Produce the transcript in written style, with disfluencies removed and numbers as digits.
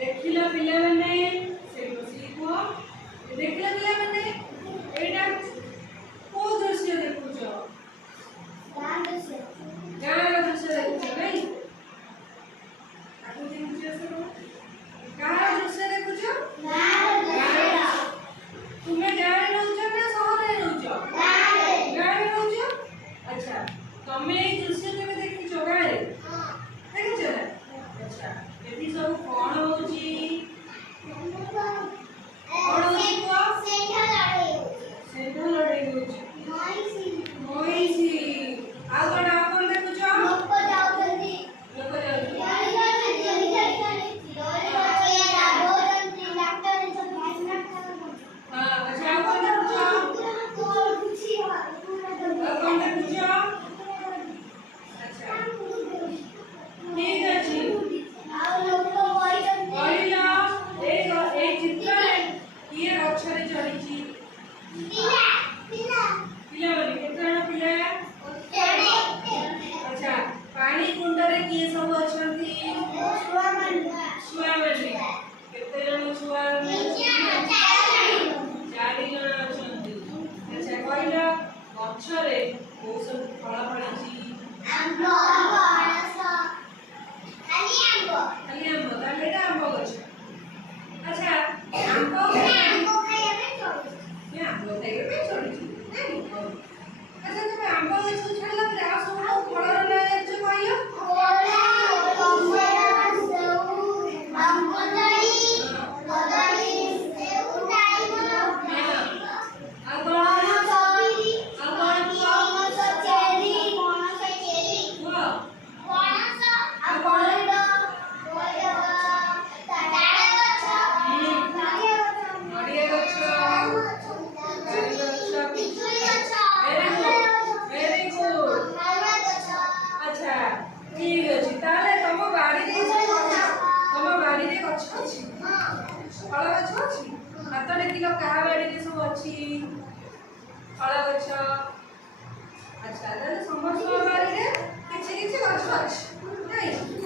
देखिला पिला माने से बसी को देखिला पिला माने एटा को दृश्य देखुछो गाँव दृश्य देखुछो नहीं आको देखुछो से गाँव दृश्य देखुछो तुम्हें गाँव रे रहउछो ना शहर रे रहउछो गाँव रे रहउछो अच्छा तमे ए दृश्य केबे देखिछो गाँव रे देखिछो ना अच्छा एठी सब कोन होउची कोन होउची को सेंधा लड़ाई होउची मोइसी आ कोन देखुछो लोक जाउछंती हां अच्छा आ कोन देखुछो आ कोन देखुछो अच्छा ठीक अछि କହିଲା ଏ ଚିତ୍ରରେ କିଏ ଗଛରେ ଚଢିଛି ପିଲା ବୋଲି କେତେ ଜଣ ପିଲା ଆଚ୍ଛା ପାଣି କୁଣ୍ଡରେ କିଏ ସବୁ ଅଛନ୍ତି ଛୁଆମାନେ କେତେ ଜଣ ଛୁଆ 4 ଜଣ ଅଛନ୍ତି ଆଚ୍ଛା କହିଲା ଗଛରେ କୋଉ ସବୁ ଫଳ ଫଳିଛି खाली आंब ताले एटा आंब गछ अच्छा आंब खाइया पे चढ़ी ये आंब खाइया पे चढ़ी नहीं अच्छा तबे आंब गछ छाड़ला पर आ सब फल रे जे कहियो अच्छा समस्त बाड़ी रे किछि किछि गछ अछि नहीं